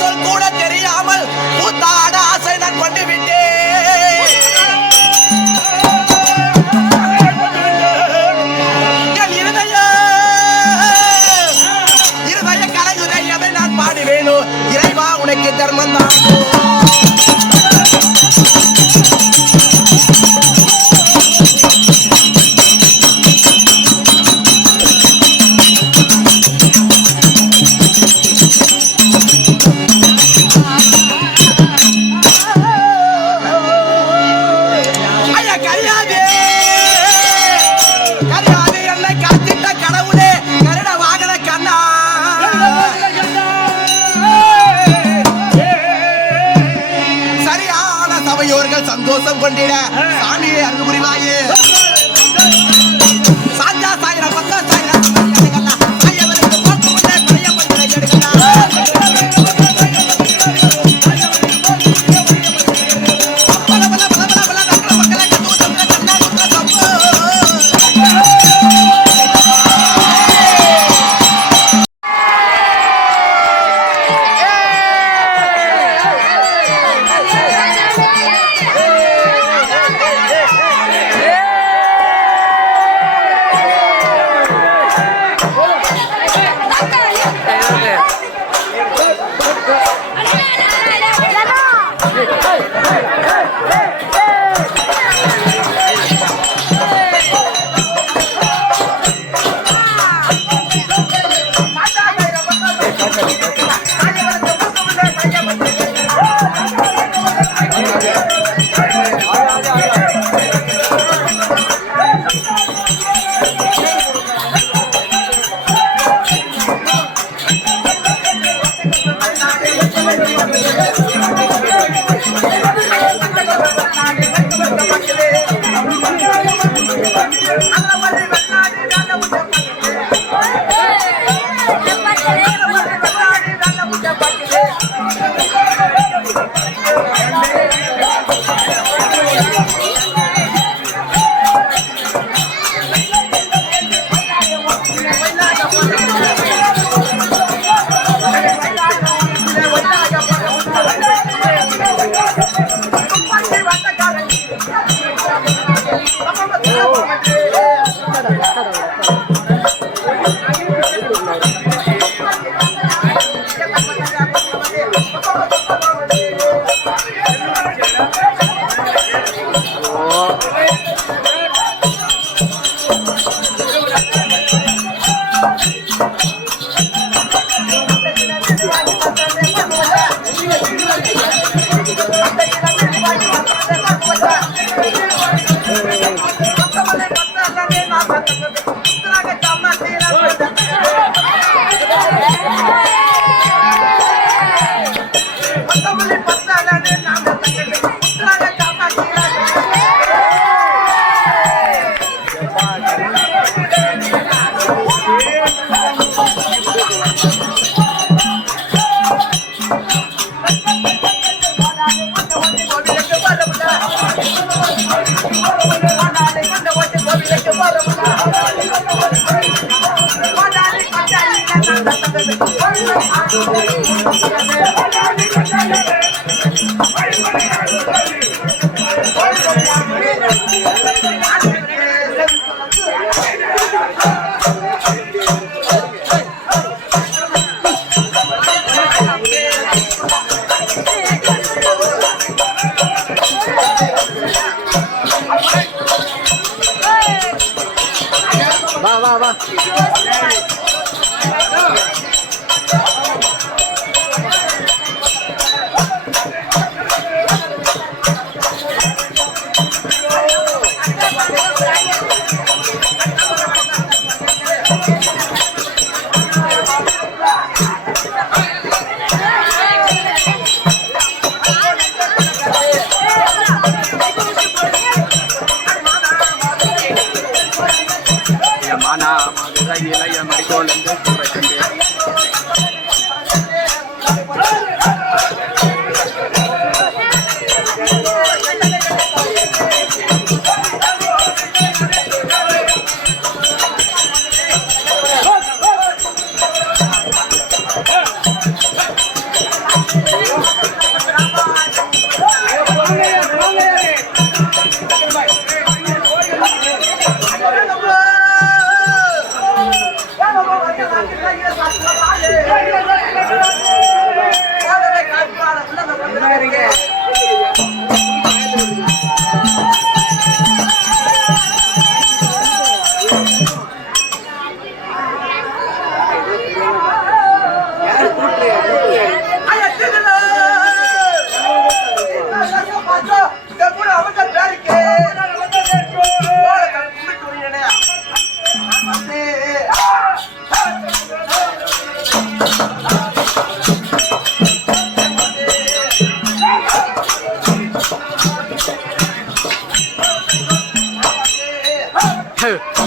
சொல் கூட தெரியாமல் கூத்தாட ஆசை நான் கொண்டு விட்டேன். இருதய கலையுரை எதை நான் பாடுவேனோ இறைவா உனக்கு தர்மம் தான். சந்தோஷம் கொண்டிட சாமியை அருள் புரிவாயே. சாஞ்சா சாயிர பக்கா சாயிர ஐயவருக்கு பார்த்து கொண்டே பழைய பஞ்சனை எடுக்கலாம்.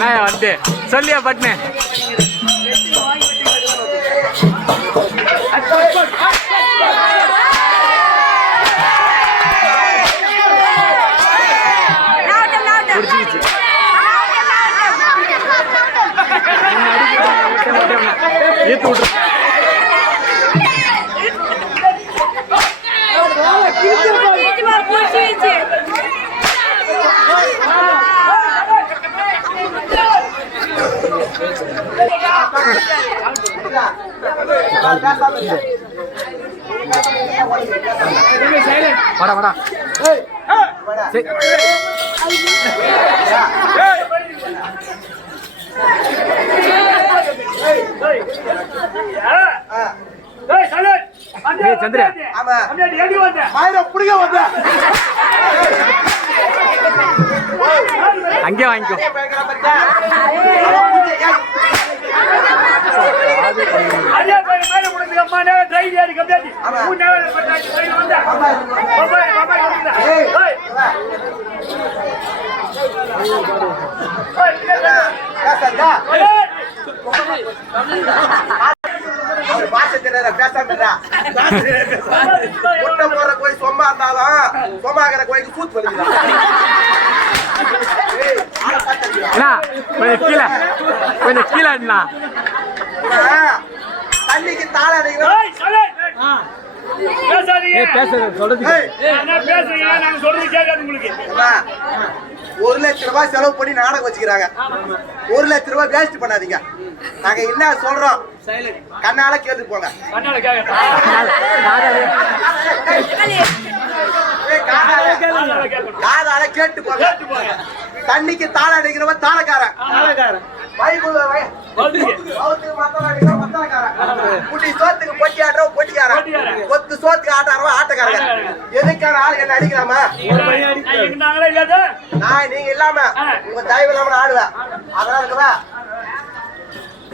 நான் வந்து சொல்லியா பட்னு ஏத்து விட்டு வாடா வாடா சந்திர அங்கே வாங்கிக்கோ கோயில் சொம்மா இருந்தாலும் சொமாகிற கோயிலுக்கு சூத் பண்ணிக்கலாம் கொஞ்சம் கீழே தண்ணிக்கு தாள ஒரு லட்ச ரூபாய் செலவு பண்ணி நாடகம் வச்சுக்கிறாங்க. 1 லட்ச ரூபாய் வேஸ்ட் பண்ணாதீங்க. நாங்க என்ன சொல்றோம் கண்ணால கேட்டு போங்க. காதால கேட்டு போங்க. தண்ணிக்கு தாள அடிக்கிறவ தாளக்காரன், சோத்துக்கு பொட்டி ஆடுறவ பொட்டிக்காரன், கொத்து சோத்துக்கு ஆட்டாரவ ஆட்டக்காரங்க. எதுக்கான ஆளு என்ன அடிக்கலாமா? நான் நீங்க இல்லாம உங்க தயவு இல்லாம ஆடுவேன். அதனால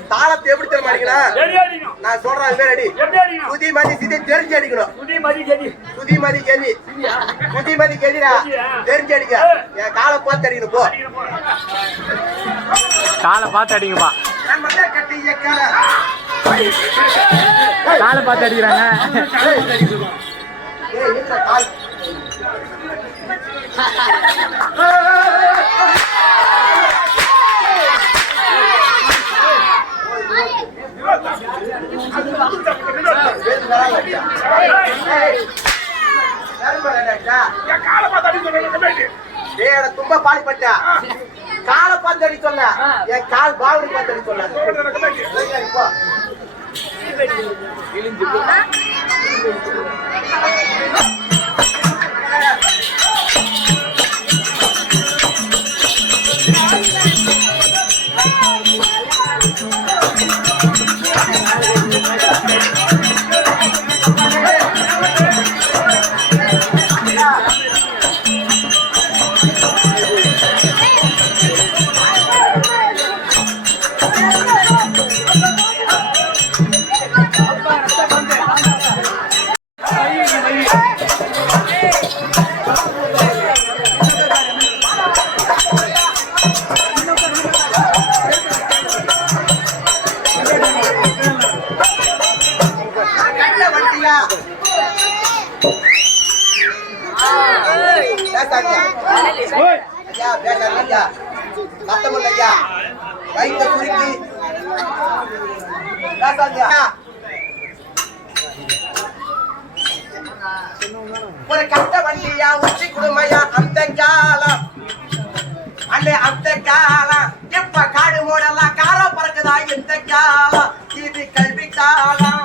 தாளத்தை எப்படி தெரியுமா அடிக்கணும்? நான் சொல்றேன் அது பேர் அடி. சுதி மதி சிதி தெரிஞ்சு அடிக்கணும். சுதி மதி கெதி சுதி மதி கெதிடா தெரிஞ்சு அடிக்க. என் காலை பார்த்து அடிக்கணும். போ காலை பார்த்து அடிங்கப்பா. காலை பார்த்து அடிக்கிறாங்க. ತುಂಬಾ ಪಾಳಿ ಪಟ್ಟ ಕಾಲ ಪಾತಡಿ ಸೊಲ್ಲ ಎನ್ ಕಾಲ್ ಬಾವಡಿ ಪಾತಡಿ ಸೊಲ್ಲ ஒரு கட்ட வண்டியா உச்சி குடுமையா அந்த காலம் அண்ணே அந்த காலம் இப்ப காடு மூடலாம் காலம் பறக்குதா இந்த காலம் இது கல்வி காலம்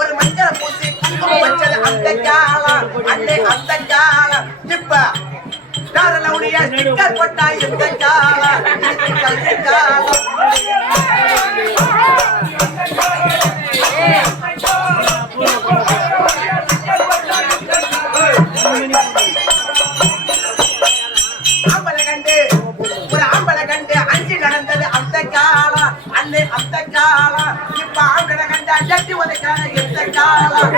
ஒரு மஞ்சள் பூசி குங்குமம் வச்சது அந்த காலம் அன்னை அந்த காலம் இப்ப தாரலவுடைய ஸ்டிக்கர் போட்டா இந்த காலம் இது காலம் ஆம்பளை கண்டு அஞ்சு நடந்தது அந்த காலம் அன்னை அந்த காலம் இப்ப ஆம்பளை கண்டா ஜட்டி உதைக்கான இந்த காலம்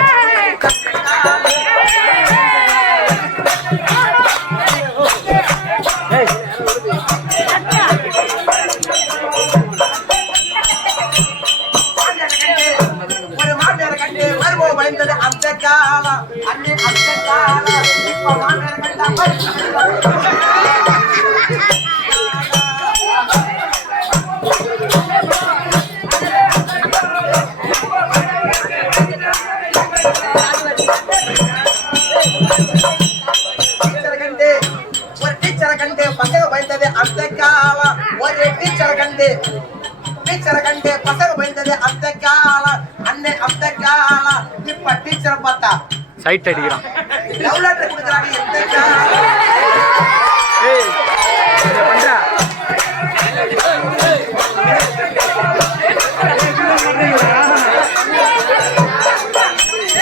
ஒரு மாமியார் கண்டு மருமகம் வளைந்தது அந்த காலம் அன்னை அந்த காலம் இப்ப மாமியார் கண்டா பசங்க பயந்தது அந்த காலம் ஒரு டீச்சரை கண்டு பசங்க பயந்தது அந்த காலம் அன்னை அந்த காலம் இப்ப டீச்சரை பார்த்தா சைட் அடிக்கிறான் லவ் லெட்டர் கொடுக்குறாங்க எந்த காலம்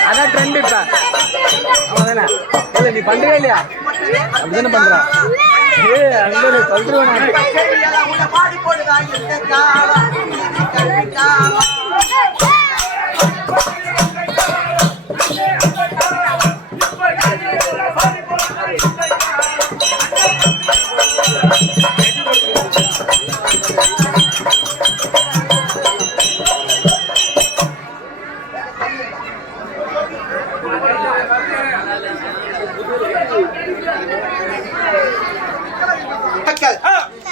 அதான் ட்ரெண்ட் இப்ப அவதானே இல்ல நீ பண்றியா இல்லையா அப்படிதானே பண்றா அங்கே சொல்றேன் பாடி போடுதா எந்த காலம் காலம்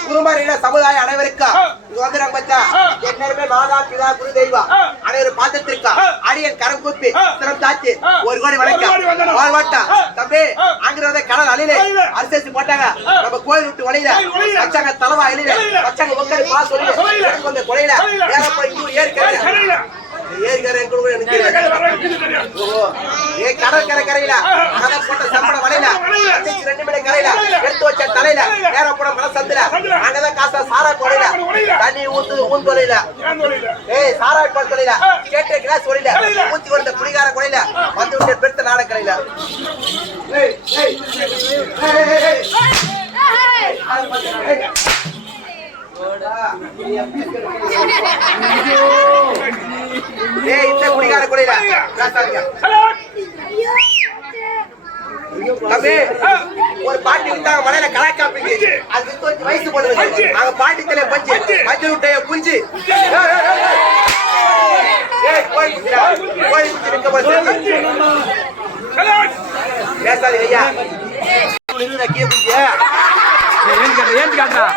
குருமாரின சமுதாய அனைவருக்கும் இது வந்து நம்ம என்னருமே மாதா பிதா குரு தெய்வம் அனைவரும் பாத்திருக்கா அடியன் கரம் கூப்பி சிரம் தாச்சி ஒரு கோடி வணக்கம் வாழ்வாட்டா தம்பி அங்கிருந்த கடல் அழிலே அரிசி போட்டாங்க நம்ம கோயில் விட்டு வழியில வச்சாங்க தலைவா அழில வச்சாங்க உட்காந்து பால் சொல்லி கொஞ்சம் கொலையில ஏறப்ப இங்கு ஏற்கிறேன் கடற்கரை கரையில போட்ட சம்பள வலையில 2 மணி கரையில எடுத்து வச்ச தலையில நேர போட மனசத்துல அங்கதான் காசா சாரா கொலையில தண்ணி ஊத்து ஊன் கொலையில சாரா கொலையில கேட்ட கிளாஸ் கொலையில ஊத்தி வந்த குடிகார கொலையில வந்து விட்டு பெருத்த நாட கரையில இந்த குடிகார கொலையில ஒரு பாட்டி விட்டாங்க மலையில கலாய்க்காப்பிக்கு அது வித்து வயசு போடுறது அங்க பாட்டி தலைய பஞ்சு மஞ்சள் விட்டைய புஞ்சு பேசாது ஐயா கீழே புஞ்சு ஏன் காட்டுறா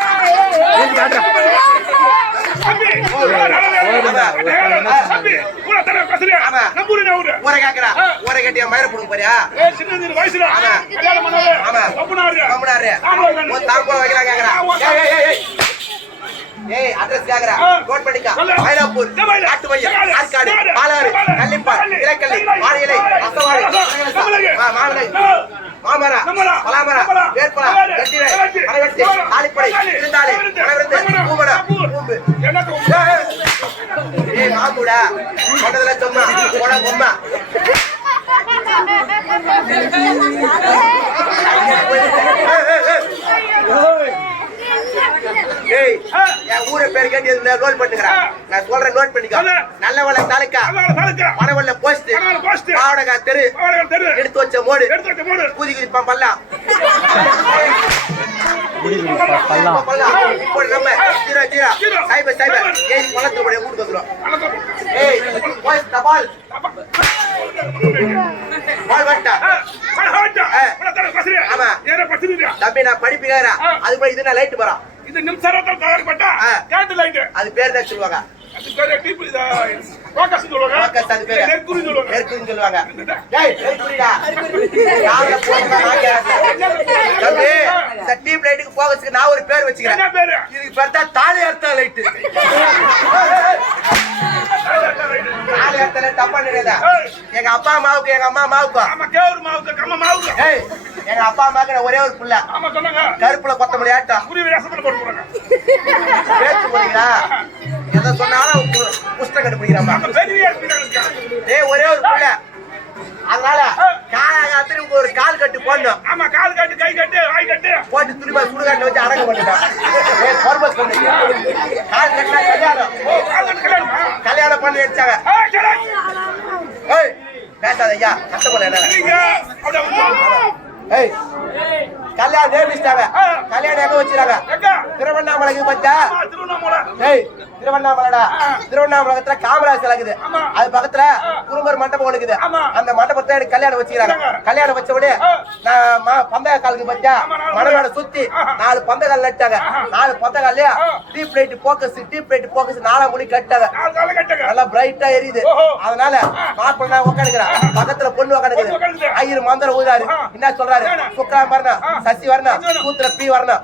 அட்ரஸ் கேக்குறா நோட் பண்ணிக்க மயிலாப்பூர் காட்டுமையம் ஆற்காடு பாலாறு கள்ளிப்பால் இலக்கல்லி மாநிலை அசவாடி மாவிலை மாமரா பலாமரா வேட்பலா வெட்டிலை மரவெட்டி ஆலிப்படை இருந்தாலே மரவிருந்து பூமடா பூம்பு மாம்புடா சொன்னதுல சொன்னா போட பொம்மா என் ஊரை பேர் கேட்டு நோட் பண்ணுகிறேன் நான் சொல்றேன் நோட் பண்ணிக்கோ நல்லவள தாலுக்கா மரவல்ல போஸ்ட் பாவடகா தெரு எடுத்து வச்ச மோடு கூதி குதிப்பான் பல்லாம் இப்போ நம்ம சைபர் ஏய் பழத்து ஊருக்கு வந்துடும் ஏய் போஸ்ட் தபால் தம்பி நான் படிப்புக்காரா அது போய் இது நான் லைட் போறான் இது நிமிஷம் தயாரிப்பட்டா கேட் லைட் அது பேர் தான் சொல்லுவாங்க அது பேர் டிப் ஃபோக்கஸ் சொல்லுவாங்க ஃபோக்கஸ் அது பேர் நெர்குரி சொல்லுவாங்க நெர்குரி சொல்லுவாங்க டேய் நெர்குரிடா யாரல போறா நாங்க தம்பி இந்த டிப் லைட்டுக்கு ஃபோக்கஸ்க்கு நான் ஒரு பேர் வச்சிக்கிறேன் என்ன பேர் இதுக்கு பேர் தான் தாலி அர்த்த லைட் தாலி அர்த்த லைட் தப்பா நினைடா எங்க அப்பா மாவுக்கு எங்க அம்மா மாவுக்கு ஆமா கேவுர் மாவுக்கு கம்ம மாவுக்கு ஏய் எங்க அப்பா அம்மாக்கு ஒரே ஒரு புள்ள ஆமா சொன்னாங்க கருப்புல கொத்தமல்லி ஆட்டம் புரிய ரசத்துல போட்டு போறாங்க பேச்சு போறீங்களா எதை சொன்னாலும் புஷ்டம் கண்டுபிடிக்கிறாமா அந்த பெரிய இருக்காங்க ஏய் ஒரே ஒரு புள்ள அதனால காலத்துல ஒரு கால் கட்டு போடணும் ஆமா கால் கட்டு கை கட்டு வாய் கட்டு போட்டு துணிமா சுடுகாட்டுல வச்சு அடங்க பண்ணிட்டான் கால் கட்டினா கல்யாணம் ஓ கால் கட்டு கல்யாணமா கல்யாணம் பண்ணி வச்சாங்க சரி ஏய் பேசாத ஐயா கஷ்டப்பட என்ன நீங்க அப்படியே ஏய் கல்யாணம் நேர்மிச்சிட்டாங்க கல்யாணம் எங்க வச்சிருக்காங்க எங்க திருவண்ணாமலைக்கு பச்சா திருவண்ணாமலை ஏய் திருவண்ணாமலைடா திருவண்ணாமலத்துல காமராஜ் இருக்குது அது பக்கத்துல குரும்பர் மண்டபம் இருக்குது அந்த மண்டபத்தை எனக்கு கல்யாணம் வச்சுக்கிறாங்க கல்யாணம் வச்ச உடனே நான் பந்தய காலுக்கு பச்சா மணமேட சுத்தி 4 பந்தகால் நட்டாங்க 4 பந்தகால்லயா டீப் லைட் போக்கஸ் 4 மணி கட்டாங்க நல்லா பிரைட்டா எரியுது அதனால மாப்பிள்ளை உட்காந்துக்கிறான் பக்கத்துல பொண்ணு உட்காந்துக்குது ஐயர் மந்திரம் ஊதாரு என்ன சொல்றாரு சுக்கராம் வரணும் சசி வரணும் சூத்திர பி வரணும்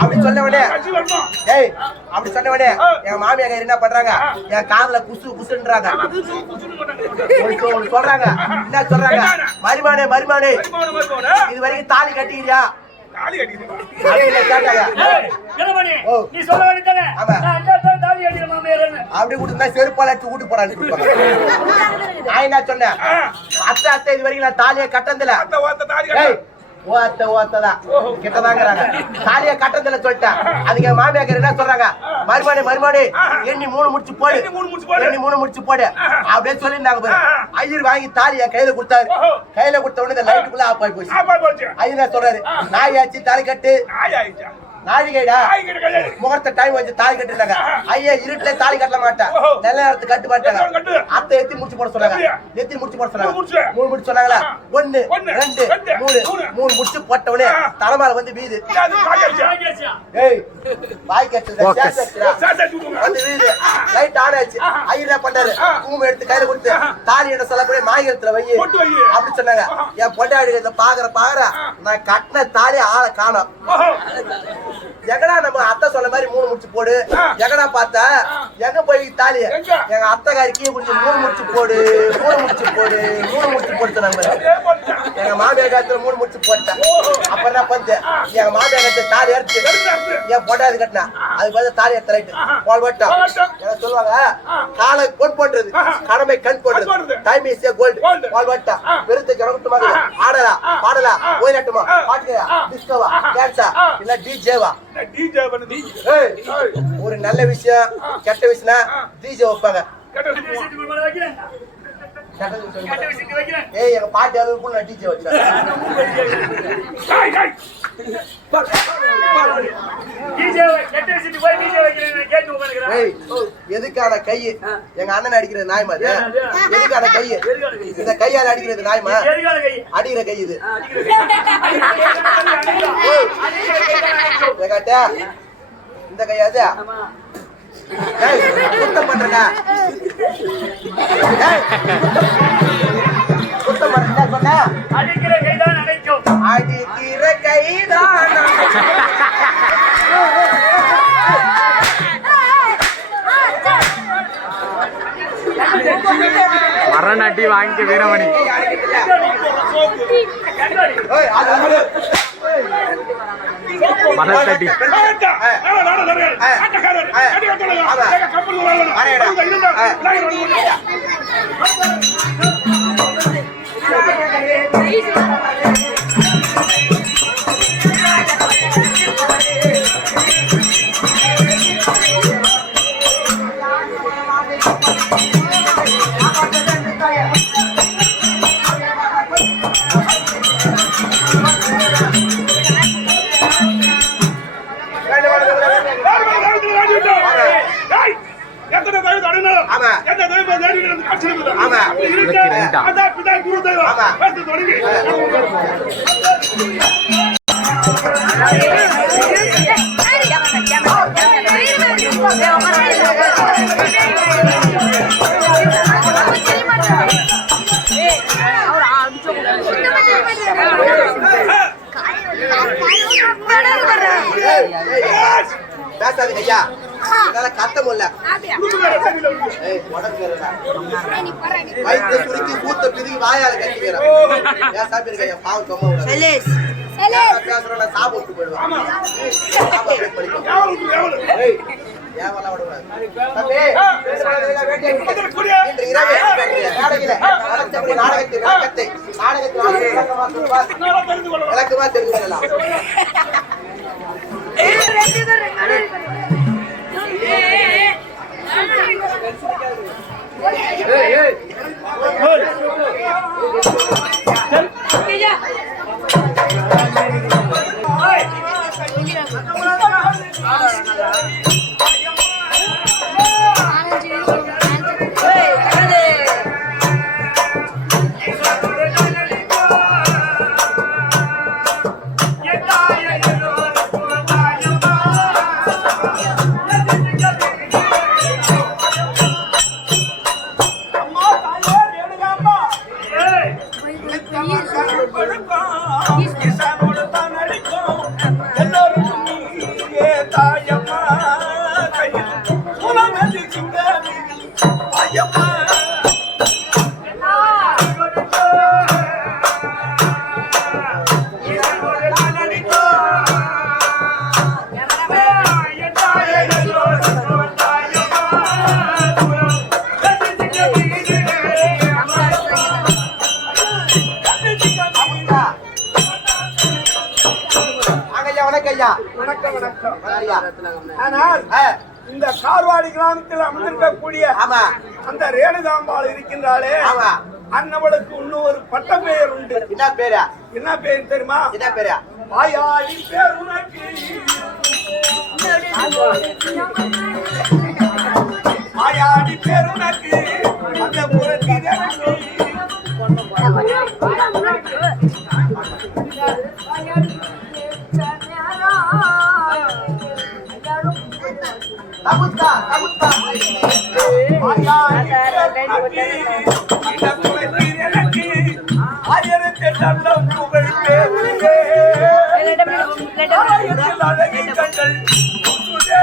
அப்படி சொன்ன உடனே ஏய் அப்படி சொன்ன உடனே எங்க மாமியார் என்ன பண்றாங்க என் காதுல குசு குசுன்றாங்க சொல்றாங்க என்ன சொல்றாங்க மருமானே இது வரைக்கும் தாலி கட்டிக்கிறியா அப்படி கொடுத்தா செருப்பால வீட்டு போறான்னு நான் என்ன சொன்னேன் அத்தை இது வரைக்கும் நான் தாலியை கட்டதில்ல ஓத்ததான் கிட்டதாங்கிறாங்க தாலியை கட்டதில்ல சொல்லிட்டேன் அதுக்கு என் மாமியார் என்ன சொல்றாங்க மருமானே எண்ணி 3 முடிச்சு போடு எண்ணி 3 முடிச்சு போடு அப்படியே சொல்லிருந்தாங்க பாரு ஐயர் வாங்கி தாலியை கையில கொடுத்தாரு கையில கொடுத்த உடனே இந்த லைட்டுக்குள்ள ஆஃப் ஆகி போச்சு ஐயர் சொல்றாரு நாயாச்சு தாலி கட்டு நாழிகைடா முகூர்த்த டைம் வச்சு தாலி கட்டிருந்தாங்க ஐயா இருட்டுல தாலி கட்ட மாட்டேன் நல்ல நேரத்துக்கு கட்டு மாட்டாங்க அத்தை எத்தி முடிச்சு போட சொன்னாங்க 3 முடிச்சு சொன்னாங்களா 1 2 3 முடிச்சு போட்ட உடனே தலைமால வந்து வீது ஏய் பாய் கட்டுறது வந்து வீது லைட் ஆன் ஆச்சு ஐயா பண்றாரு பூமி எடுத்து கையில கொடுத்து தாலி என்ன சொல்லக்கூடிய மாயத்துல வை அப்படி சொன்னாங்க என் பொண்டாடி இதை பாக்குற நான் கட்டின தாலி ஆளை காணோம் எங்கடா நம்ம அத்தை சொன்ன மாதிரி 3 முடிச்சு போடு எங்கடா பார்த்தா எங்க போய் தாலி எங்க அத்தைக்காரிக்கு முடிச்சு 3 முடிச்சு போடு 3 முடிச்சு போடு சொன்னாங்க எங்க மாமியார் காலத்துல 3 முடிச்சு போட்டேன் அப்புறம் என்ன பண்ணு எங்க மாமியார் காலத்துல தாலி எடுத்து என் பொண்டாது கட்டினா அது பதில் தாலி எடுத்து ரைட்டு போல் வட்டம் என்ன சொல்லுவாங்க காலை பொன் போடுறது கடமை கண் போடுறது டைம் இஸ் ஏ கோல்டு போல் வட்டம் பெருத்து ஜனகுட்டு மாதிரி பாடலா ஓயிலாட்டுமா பாட்டுக்கா டிஸ்கோவா டான்ஸா இல்ல டிஜேவா ஒரு நல்ல விஷயம் கெட்ட விஷயம் டிஜே வைப்பாங்க ஏய் எங்க பாட்டு அளவுக்கு நான் டிஜே வச்சேன் எதுக்கான கை எங்க அண்ணன் அடிக்கிறது நாய்மா எதுக்கான கை இந்த கையால அடிக்கிறது நாய்மா அடிக்கிற கை இது இந்த கையாது சுத்தம் பண்றா சுத்தம் பண்ற சொன்ன அடிக்கிற கைதான் அடைக்கும் அடிக்கிற கைதான் மரணாட்டி வாங்கிக்க வீரமணி மரத்தட்டி பேசாதீங்க ஐயா என்னால கத்த முடியல. ஏய், உடம்பு சரியில்லை. வயிற்று சுருக்கி கூத்த பிதுக்கி வாயால கத்திக்கிறேன். ஏன் சாமி இருக்க என் பாவம் தொம்ப விடாது. பேசுறேன் சாப்பிட்டு போயிடுவேன். ஏய், ஏவெல்லாம் விடக்கூடாது. தம்பி, வேண்டிய இன்று இரவு நாடகத்தின் விளக்கத்தை விளக்கமா தெரிந்து கொள்ளலாம். ஆனால் இந்த கார்வாடி கிராமத்தில் அமர்ந்திருக்கக்கூடிய அந்த ரேணுகாம்பாள் இருக்கின்றாளே, அன்னவளுக்கு இன்னும் ஒரு பட்ட பெயர் உண்டு. என்ன பேரா? என்ன பேர் தெரியுமா? என்ன பேரா? வாயாடி பேர் உனக்கு, வாயாடி பேர் உனக்கு, அந்த புறத்தில் எனக்கு. தமுத்தா தமுத்தா வாயாடி பேர் உனக்கு, இந்த புறத்தில் எனக்கு. ஆயிரத்தி நல்லம் புகழ் பேருங்கே, ஆயிரத்தில் அழகை கண்கள் முத்துதே.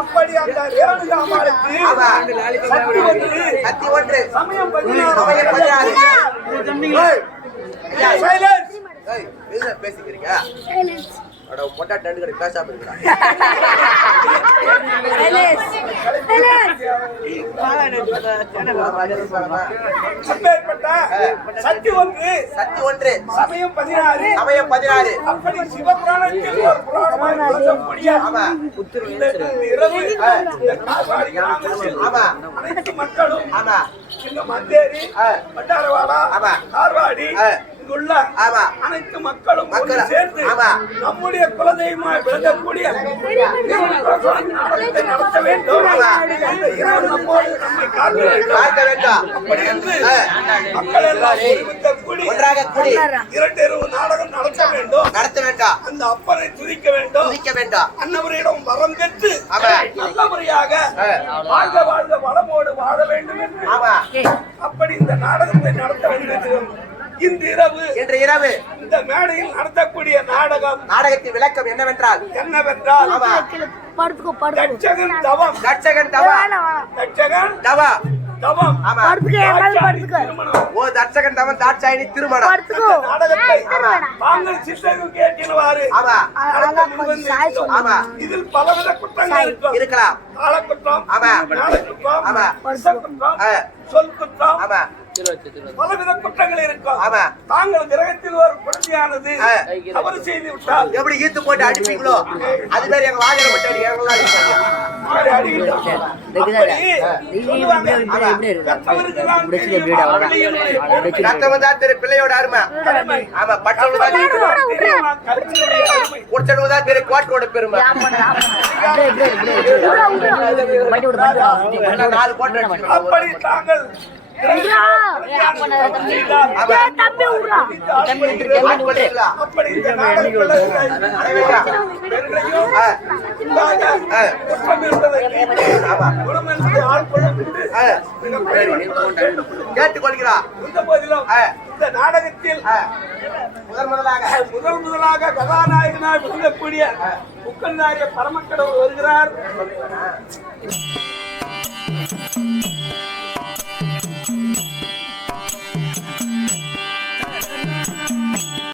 அப்படி அந்த ரேணுகாம்பாளுக்கு கத்தி ஒன்று சமயம் சமயம் 16. பேசிக்கிறீங்க பொட்டா ரெண்டு கடை பேசாம இருக்கிறான். சக்தி ஒன்று சக்தி ஒன்று சமயம் 16. சமயம் 16. அப்படி சிவபுராணத்தில் ஒரு புராணமாய் சொல்லக்கூடிய இந்த இரவு இந்த கார்வாடி கிராமத்தில் அனைத்து மக்களும் இந்த மந்தேரி, பண்டாரவாடா, கார்வாடி இங்குள்ள அனைத்து மக்களும் ஒன்று சேர்ந்து நம்முடைய குலதெய்வமாய் விளங்கக்கூடிய நாடகத்தை நடத்த வேண்டும். இந்த இரவு நம்மோடு நம்மை காக்க வேண்டும். அப்படி என்று மக்கள் எல்லாம் ஒருமித்த கூடி இரண்டு இரவு நாடகம் நடத்த வேண்டும். அந்த அப்பனை துதிக்க வேண்டும். அன்னவரிடம் வரம் பெற்று நல்ல முறையாக வாழ்க வாழ்க வளமோடு வாழ வேண்டும் என்று அப்படி இந்த நாடகத்தை நடத்த வேண்டும். இன்று இரவு இந்த மேடையில் நடத்தக்கூடிய நாடகத்தின் விளக்கம் என்னவென்றால் தட்சகன் தவம். ஓ தட்சகன் தவம் தாட்சாயினி திருமணம். நாடகத்தை தாங்கள் சித்தர்கள் கேட்டினவாறு இதில் பலவித குற்றங்கள் இருக்கலாம். காலக்குற்றம், குற்றம், சொல் குற்றம், பலவித குற்றங்கள் இருக்கும். தாங்கள் கிரகத்தில் ஒரு குழந்தையானது தவறு செய்து விட்டால் எப்படி ஈத்து போட்டு அடிப்பீங்களோ அது மாதிரி எங்க வாயில மட்டும் பிள்ளையோட அருமை. ஆமா பட்டதான் தெரியும் கோட்டோட பெருமை. 4 போட்டு அப்படி தாங்கள் அப்படி இந்த நாடகத்தில் பெண்களையும் குற்றம் இருந்ததை குணம் என்பதை ஆட்கொள்ளப்பட்டு கேட்டுக்கொள்கிறார். இருந்த போதிலும் இந்த நாடகத்தில் முதலாக கதாநாயகனாக விளங்கக்கூடிய முக்கன் நாயக பரமக்கடவுள் வருகிறார்.